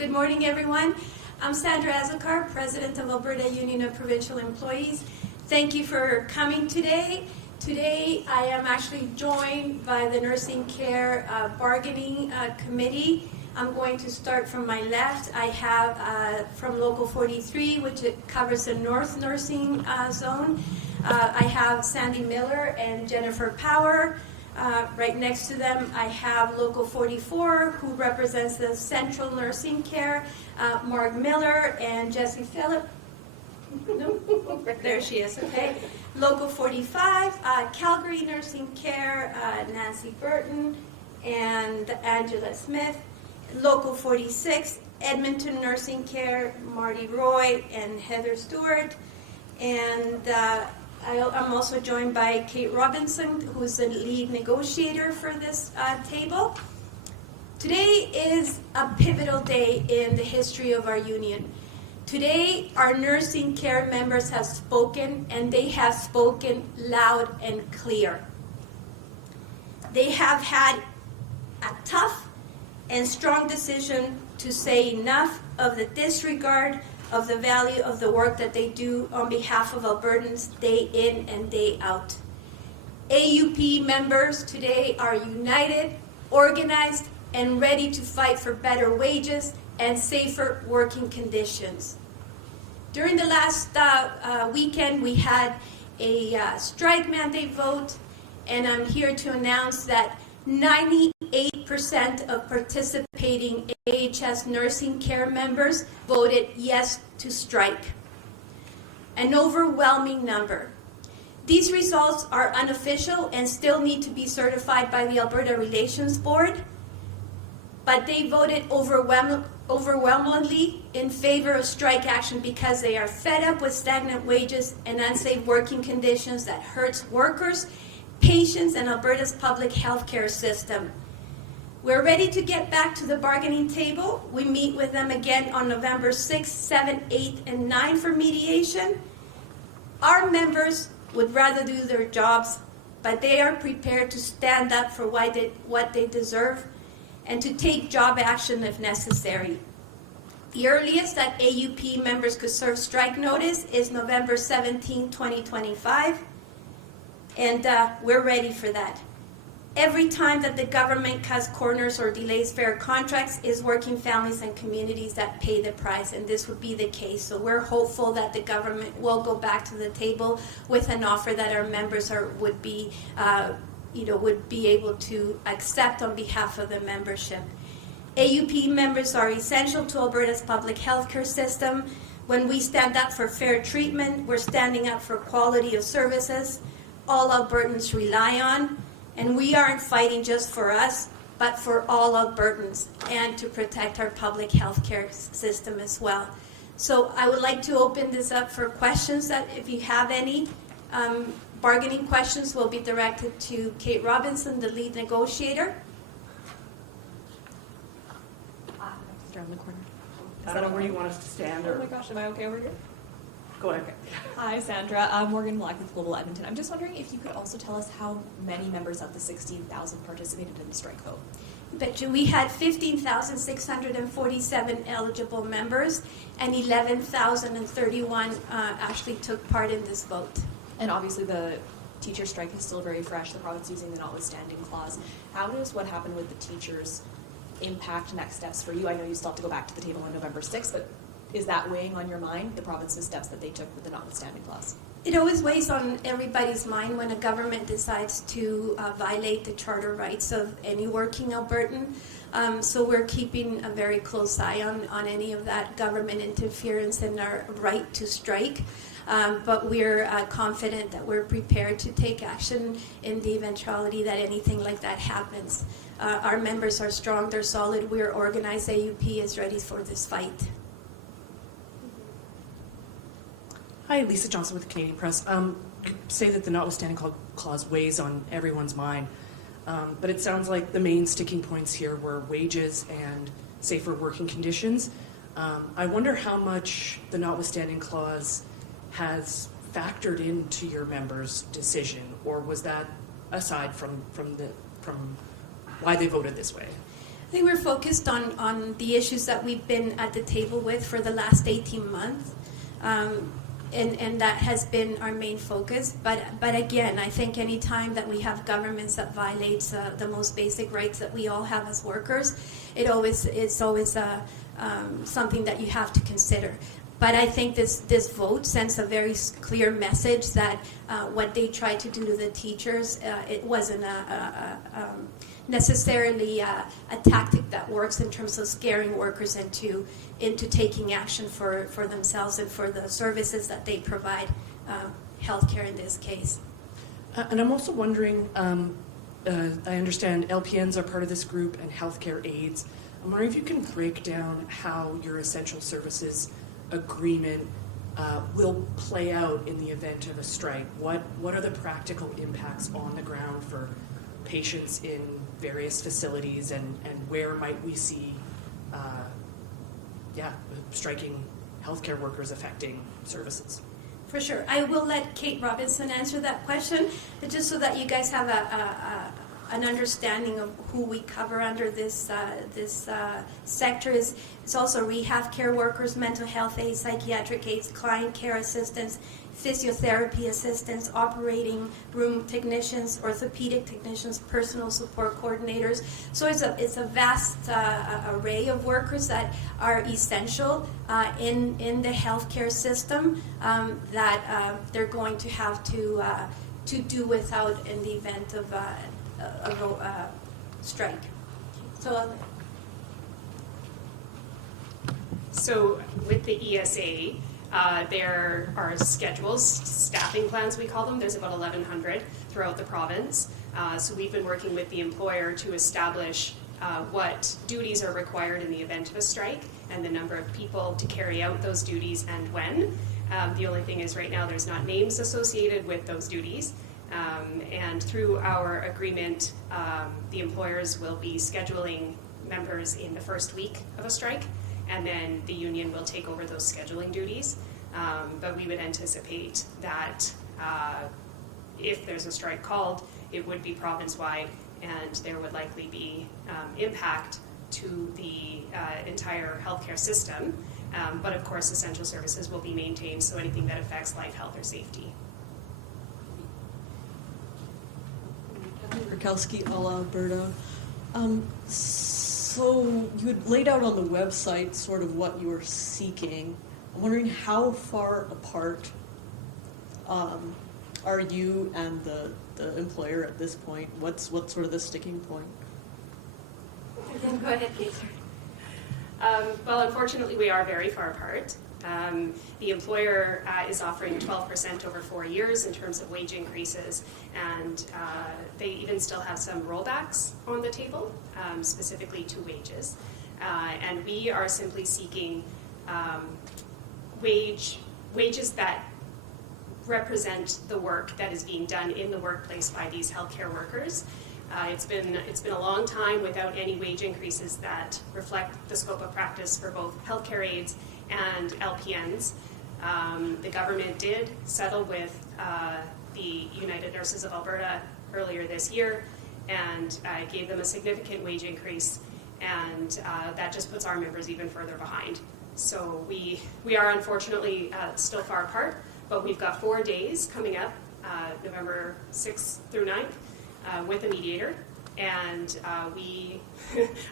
Good morning, everyone. I'm Sandra Azakar, President of Alberta Union of Provincial Employees. Thank you for coming today. Today, I am actually joined by the Nursing Care Bargaining Committee. I'm going to start from my left. I have from Local 43, which it covers the North Nursing Zone. I have Sandy Miller and Jennifer Power. Right next to them, I have Local 44, who represents the Central Nursing Care, Mark Miller and Jessie Phillip. No, there she is, okay. Local 45, Calgary Nursing Care, Nancy Burton and Angela Smith. Local 46, Edmonton Nursing Care, Marty Roy and Heather Stewart. And I'm also joined by Kate Robinson, who's the lead negotiator for this table. Today is a pivotal day in the history of our union. Today, our nursing care members have spoken, and they have spoken loud and clear. They have had a tough and strong decision to say enough of the disregard of the value of the work that they do on behalf of Albertans day in and day out. AUP members today are united, organized, and ready to fight for better wages and safer working conditions. During the last weekend, we had a strike mandate vote, and I'm here to announce that 98% of participating AHS nursing care members voted yes to strike. An overwhelming number. These results are unofficial and still need to be certified by the Alberta Relations Board, but they voted overwhelmingly in favor of strike action because they are fed up with stagnant wages and unsafe working conditions that hurts workers, patients, and Alberta's public health care system. We're ready to get back to the bargaining table. We meet with them again on November 6, 7, 8, and 9 for mediation. Our members would rather do their jobs, but they are prepared to stand up for what they deserve and to take job action if necessary. The earliest that AUP members could serve strike notice is November 17, 2025, and we're ready for that. Every time that the government cuts corners or delays fair contracts is working families and communities that pay the price, and this would be the case. So we're hopeful that the government will go back to the table with an offer that our members would be able to accept on behalf of the membership. AUP members are essential to Alberta's public health care system. When we stand up for fair treatment, we're standing up for quality of services all Albertans rely on. And we aren't fighting just for us, but for all Albertans and to protect our public health care system as well. So I would like to open this up for questions that if you have any. Bargaining questions will be directed to Kate Robinson, the lead negotiator. Around the corner. I don't know where you want us to stand. Or... Oh my gosh, am I okay over here? Go ahead. Hi, Sandra. I'm Morgan Black with Global Edmonton. I'm just wondering if you could also tell us how many members of the 16,000 participated in the strike vote. But we had 15,647 eligible members, and 11,031 actually took part in this vote. And obviously the teacher strike is still very fresh. The province using the notwithstanding clause. How does what happened with the teachers impact next steps for you? I know you still have to go back to the table on November 6th, but is that weighing on your mind, the province's steps that they took with the notwithstanding clause? It always weighs on everybody's mind when a government decides to violate the charter rights of any working Albertan. So we're keeping a very close eye on any of that government interference in our right to strike. But we're confident that we're prepared to take action in the eventuality that anything like that happens. Our members are strong, they're solid, we're organized. AUP is ready for this fight. Hi, Lisa Johnson with Canadian Press. You say that the notwithstanding clause weighs on everyone's mind, but it sounds like the main sticking points here were wages and safer working conditions. I wonder how much the notwithstanding clause has factored into your members' decision, or was that aside from why they voted this way? I think we're focused on the issues that we've been at the table with for the last 18 months. And that has been our main focus. But again, I think any time that we have governments that violates the most basic rights that we all have as workers, it's always something that you have to consider. But I think this vote sends a very clear message that what they tried to do to the teachers, it wasn't necessarily a tactic that works in terms of scaring workers into taking action for themselves and for the services that they provide, healthcare in this case. And I'm also wondering, I understand LPNs are part of this group and healthcare aides. I'm wondering if you can break down how your essential services agreement will play out in the event of a strike. What are the practical impacts on the ground for patients in various facilities, and where might we see striking healthcare workers affecting services? For sure. I will let Kate Robinson answer that question, but just so that you guys have an understanding of who we cover under this sector is it's also rehab care workers, mental health aides, psychiatric aides, client care assistants, physiotherapy assistants, operating room technicians, orthopedic technicians, personal support coordinators. So it's a vast array of workers that are essential in the healthcare system that they're going to have to do without in the event of a strike. So with the ESA, there are schedules, staffing plans we call them. There's about 1,100 throughout the province. So we've been working with the employer to establish what duties are required in the event of a strike and the number of people to carry out those duties and when. The only thing is right now there's not names associated with those duties. And through our agreement, the employers will be scheduling members in the first week of a strike, and then the union will take over those scheduling duties. But we would anticipate that if there's a strike called, it would be province-wide, and there would likely be impact to the entire healthcare system. But of course, essential services will be maintained, so anything that affects life, health, or safety. Rakowski, Alberta. So you had laid out on the website sort of what you were seeking. I'm wondering how far apart are you and the employer at this point? What's sort of the sticking point? Then go ahead, Kate. Well, unfortunately, we are very far apart. The employer is offering 12% over 4 years in terms of wage increases, and they even still have some rollbacks on the table, specifically to wages. And we are simply seeking wages that represent the work that is being done in the workplace by these healthcare workers. It's been a long time without any wage increases that reflect the scope of practice for both healthcare aides and LPNs. The government did settle with the United Nurses of Alberta earlier this year and gave them a significant wage increase, and that just puts our members even further behind. So we are unfortunately still far apart, but we've got 4 days coming up, November 6th through 9th, with a mediator. And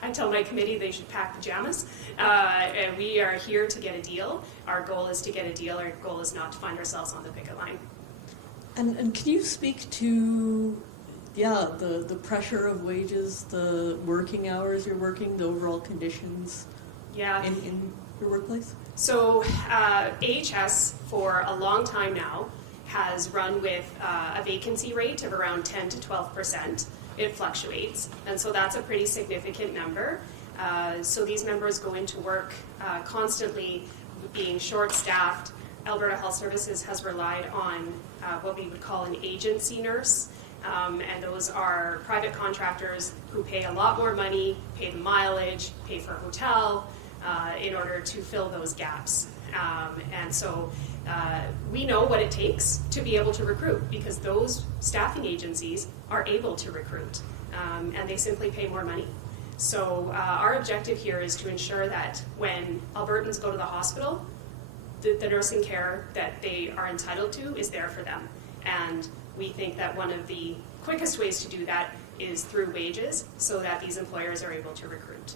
I tell my committee they should pack pajamas. And we are here to get a deal. Our goal is to get a deal. Our goal is not to find ourselves on the picket line. And can you speak to, the pressure of wages, the working hours you're working, the overall conditions in your workplace? So AHS for a long time now has run with a vacancy rate of around 10 to 12%. It fluctuates, and so that's a pretty significant number. So these members go into work constantly being short-staffed. Alberta Health Services has relied on what we would call an agency nurse, and those are private contractors who pay a lot more money, pay the mileage, pay for a hotel, in order to fill those gaps. And so we know what it takes to be able to recruit, because those staffing agencies are able to recruit, and they simply pay more money. So our objective here is to ensure that when Albertans go to the hospital, the nursing care that they are entitled to is there for them. And we think that one of the quickest ways to do that is through wages, so that these employers are able to recruit.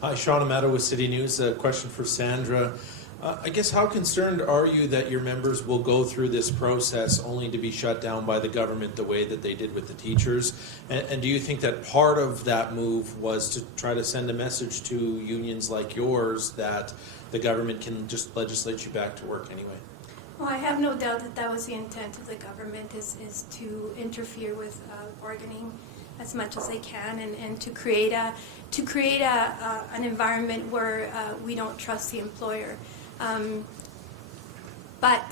Hi, Sean Amato with City News. A question for Sandra. I guess how concerned are you that your members will go through this process only to be shut down by the government the way that they did with the teachers? And do you think that part of that move was to try to send a message to unions like yours that the government can just legislate you back to work anyway? Well, I have no doubt that that was the intent of the government, is to interfere with bargaining as much as they can, and to create an environment where we don't trust the employer. But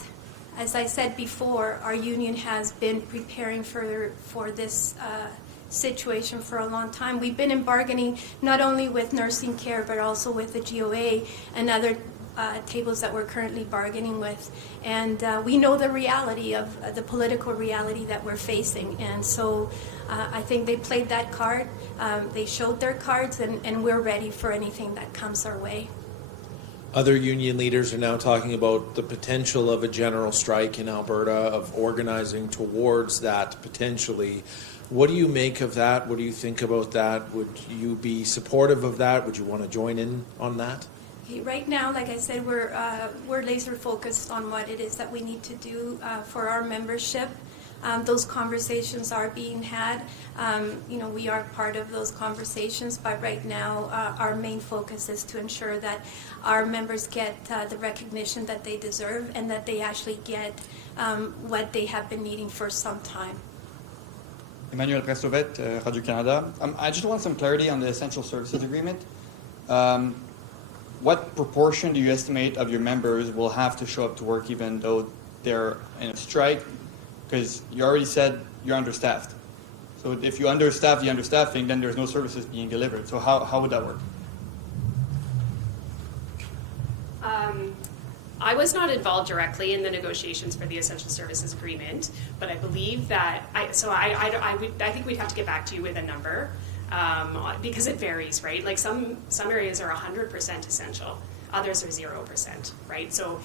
as I said before, our union has been preparing for this situation for a long time. We've been in bargaining not only with nursing care but also with the GOA and other tables that we're currently bargaining with, and we know the reality of the political reality that we're facing, and so I think they played that card. They showed their cards, and we're ready for anything that comes our way. Other union leaders are now talking about the potential of a general strike in Alberta, of organizing towards that potentially. What do you make of that? What do you think about that? Would you be supportive of that? Would you want to join in on that? Right now, like I said, we're laser focused on what it is that we need to do for our membership. Those conversations are being had. We are part of those conversations, but right now our main focus is to ensure that our members get the recognition that they deserve and that they actually get what they have been needing for some time. Emmanuel Prestovet, Radio-Canada. I just want some clarity on the Essential Services Agreement. What proportion do you estimate of your members will have to show up to work even though they're in a strike? Because you already said you're understaffed. So if you understaff the understaffing, then there's no services being delivered. So how would that work? I was not involved directly in the negotiations for the Essential Services Agreement, but I believe that, I think we'd have to get back to you with a number, because it varies, right? Like some areas are 100% essential, others are 0%, right? So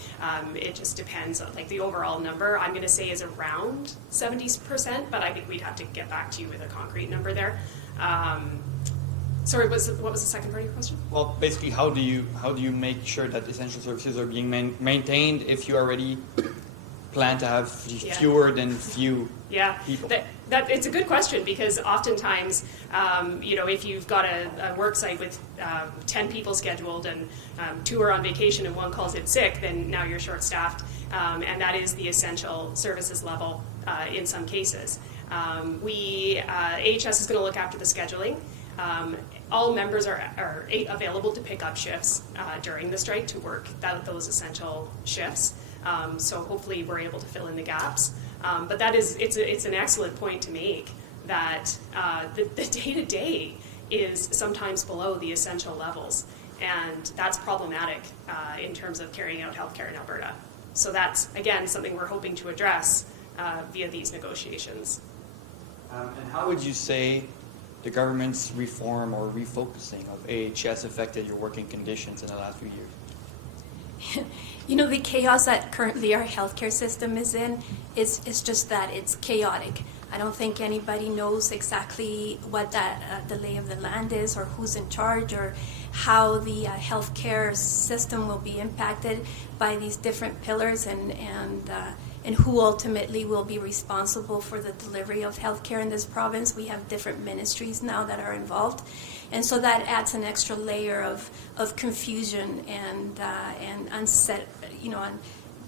it just depends on, like, the overall number, I'm going to say is around 70%, but I think we'd have to get back to you with a concrete number there. Sorry, what was the second part of your question? Well, basically, how do you make sure that essential services are being maintained if you already plan to have fewer than few people? That it's a good question, because oftentimes, if you've got a work site with 10 people scheduled and 2 are on vacation and 1 calls in sick, then now you're short-staffed, and that is the essential services level in some cases. AHS is going to look after the scheduling. All members are available to pick up shifts during the strike to work those essential shifts. So hopefully we're able to fill in the gaps. But it's an excellent point to make, that the day-to-day is sometimes below the essential levels. And that's problematic in terms of carrying out healthcare in Alberta. So that's, again, something we're hoping to address via these negotiations. And how would you say the government's reform or refocusing of AHS affected your working conditions in the last few years? The chaos that currently our healthcare system is in is just that. It's chaotic. I don't think anybody knows exactly what the lay of the land is, or who's in charge, or how the healthcare system will be impacted by these different pillars, and who ultimately will be responsible for the delivery of healthcare in this province. We have different ministries now that are involved, and so that adds an extra layer of confusion and unset.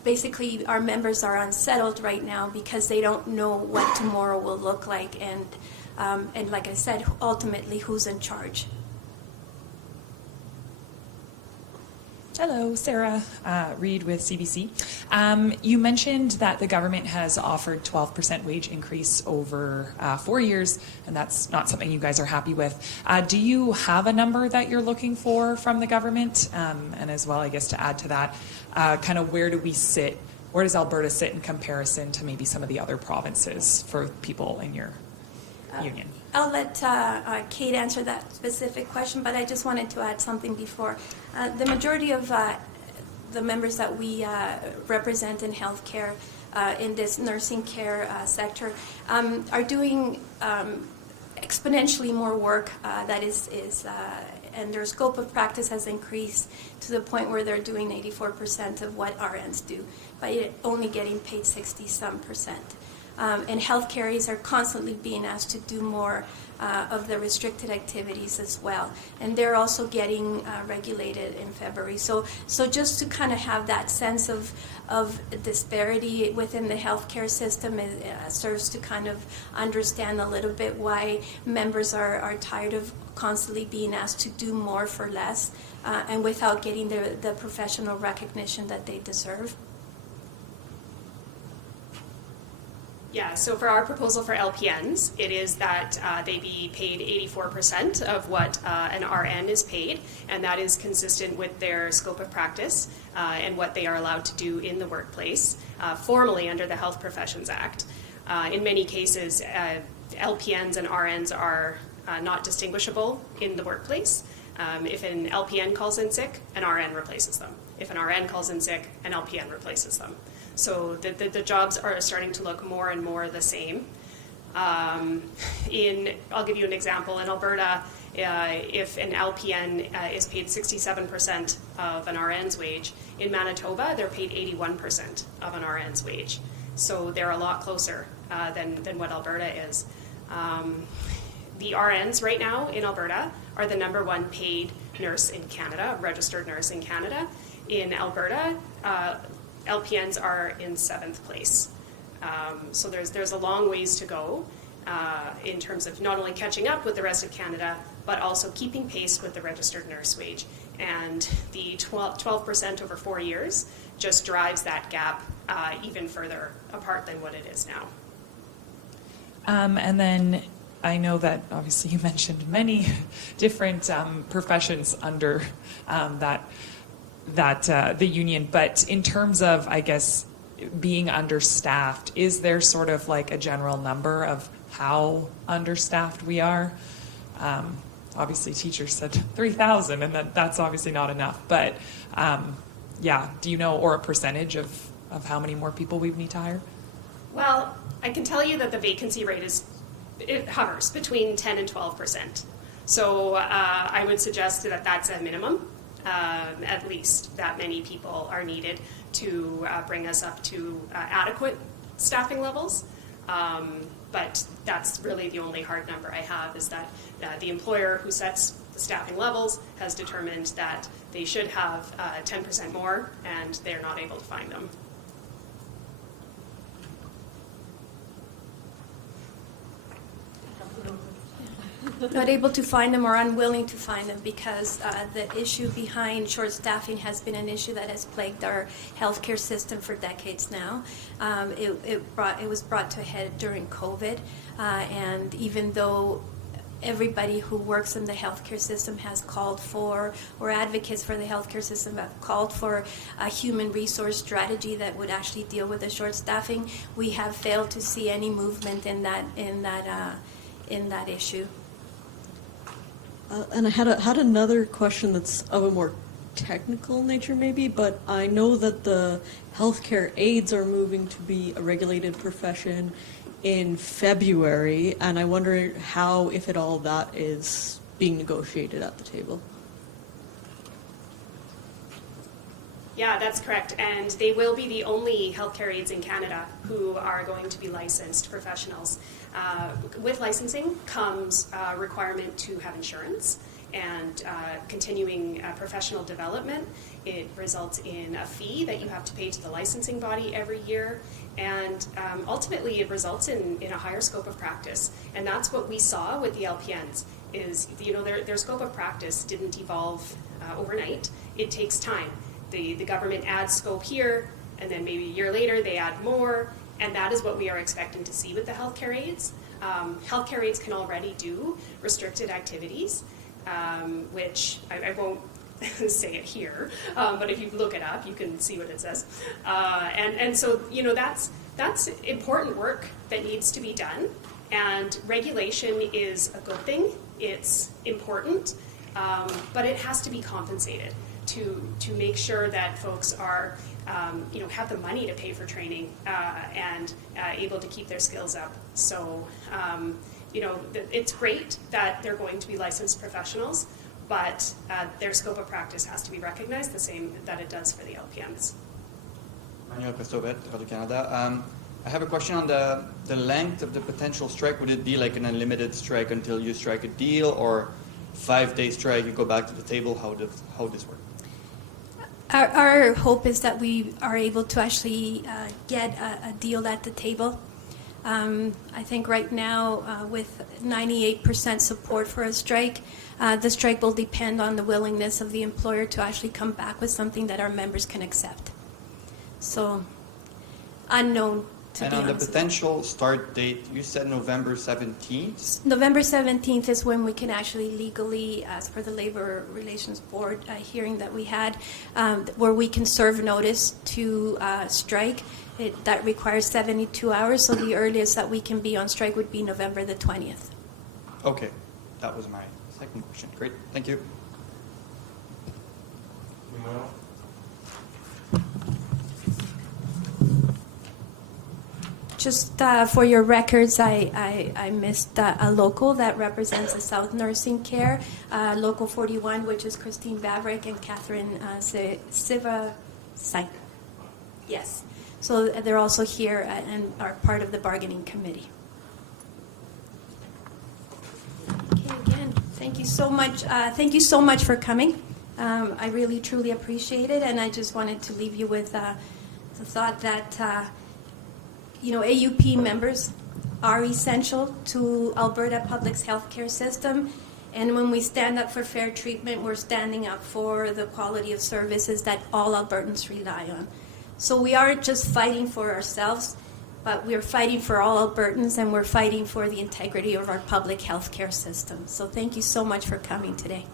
Basically, our members are unsettled right now because they don't know what tomorrow will look like, and like I said, ultimately, who's in charge. Hello, Sarah Reed with CBC. You mentioned that the government has offered 12% wage increase over 4 years, and that's not something you guys are happy with. Do you have a number that you're looking for from the government? And as well, I guess to add to that, kind of where does Alberta sit in comparison to maybe some of the other provinces for people in your union? I'll let Kate answer that specific question, but I just wanted to add something before. The majority of the members that we represent in healthcare, in this nursing care sector, are doing exponentially more work that is and their scope of practice has increased to the point where they're doing 84% of what RNs do, by only getting paid 60-some%. And health carriers are constantly being asked to do more of the restricted activities as well. And they're also getting regulated in February. So just to kind of have that sense of disparity within the healthcare system, it serves to kind of understand a little bit why members are tired of constantly being asked to do more for less and without getting the professional recognition that they deserve. Yeah, so for our proposal for LPNs, it is that they be paid 84% of what an RN is paid, and that is consistent with their scope of practice and what they are allowed to do in the workplace, formally under the Health Professions Act. In many cases, LPNs and RNs are not distinguishable in the workplace. If an LPN calls in sick, an RN replaces them. If an RN calls in sick, an LPN replaces them. So the jobs are starting to look more and more the same. I'll give you an example. In Alberta, if an LPN is paid 67% of an RN's wage, in Manitoba they're paid 81% of an RN's wage. So they're a lot closer than what Alberta is. The RNs right now in Alberta are the #1 paid nurse in Canada, registered nurse in Canada. In Alberta, LPNs are in 7th place. So there's a long ways to go in terms of not only catching up with the rest of Canada, but also keeping pace with the registered nurse wage. And the 12% over 4 years just drives that gap even further apart than what it is now. And then I know that obviously you mentioned many different professions under the union, but in terms of, I guess, being understaffed, is there sort of like a general number of how understaffed we are? Obviously teachers said 3,000, and that's obviously not enough, but yeah, do you know, or a percentage of how many more people we need to hire? Well, I can tell you that the vacancy rate it hovers between 10 and 12%. So I would suggest that that's a minimum. At least that many people are needed to bring us up to adequate staffing levels. But that's really the only hard number I have, is that the employer who sets the staffing levels has determined that they should have 10% more, and they're not able to find them. Not able to find them or unwilling to find them, because the issue behind short staffing has been an issue that has plagued our healthcare system for decades now. It was brought to a head during COVID, and even though everybody who works in the healthcare system has called for, or advocates for the healthcare system have called for, a human resource strategy that would actually deal with the short staffing, we have failed to see any movement in that issue. And I had another question that's of a more technical nature maybe, but I know that the healthcare aides are moving to be a regulated profession in February, and I wonder how, if at all, that is being negotiated at the table. Yeah, that's correct. And they will be the only healthcare aides in Canada who are going to be licensed professionals. With licensing comes a requirement to have insurance and continuing professional development. It results in a fee that you have to pay to the licensing body every year, and ultimately it results in a higher scope of practice. And that's what we saw with the LPNs, is their scope of practice didn't evolve overnight. It takes time. The government adds scope here, and then maybe a year later they add more, and that is what we are expecting to see with the healthcare aides. Healthcare aides can already do restricted activities, which I won't say it here, but if you look it up, you can see what it says. And so, that's important work that needs to be done, And regulation is a good thing. It's important, but it has to be compensated to make sure that folks are, have the money to pay for training and able to keep their skills up. So, it's great that they're going to be licensed professionals, but their scope of practice has to be recognized the same that it does for the LPNs. Manuel Pestovet, Radio Canada. I have a question on the length of the potential strike. Would it be like an unlimited strike until you strike a deal, or 5-day strike, you go back to the table? How does work? Our hope is that we are able to actually get a deal at the table. I think right now, with 98% support for a strike, the strike will depend on the willingness of the employer to actually come back with something that our members can accept. So, unknown, to And be on the honest. potential start date, you said November 17th? November 17th is when we can actually legally, as per the Labor Relations Board hearing that we had, where we can serve notice to strike. That requires 72 hours, so the earliest that we can be on strike would be November the 20th. Okay, that was my second question. Great, thank you. Just for your records, I missed a local that represents the South Nursing Care, Local 41, which is Christine Vavrick and Catherine Siva. Yes. So they're also here and are part of the bargaining committee. Okay, again, thank you so much. Thank you so much for coming. I really, truly appreciate it, and I just wanted to leave you with the thought that AUP members are essential to Alberta Public's healthcare system, and when we stand up for fair treatment, we're standing up for the quality of services that all Albertans rely on. So we aren't just fighting for ourselves, but we're fighting for all Albertans, and we're fighting for the integrity of our public healthcare system. So thank you so much for coming today.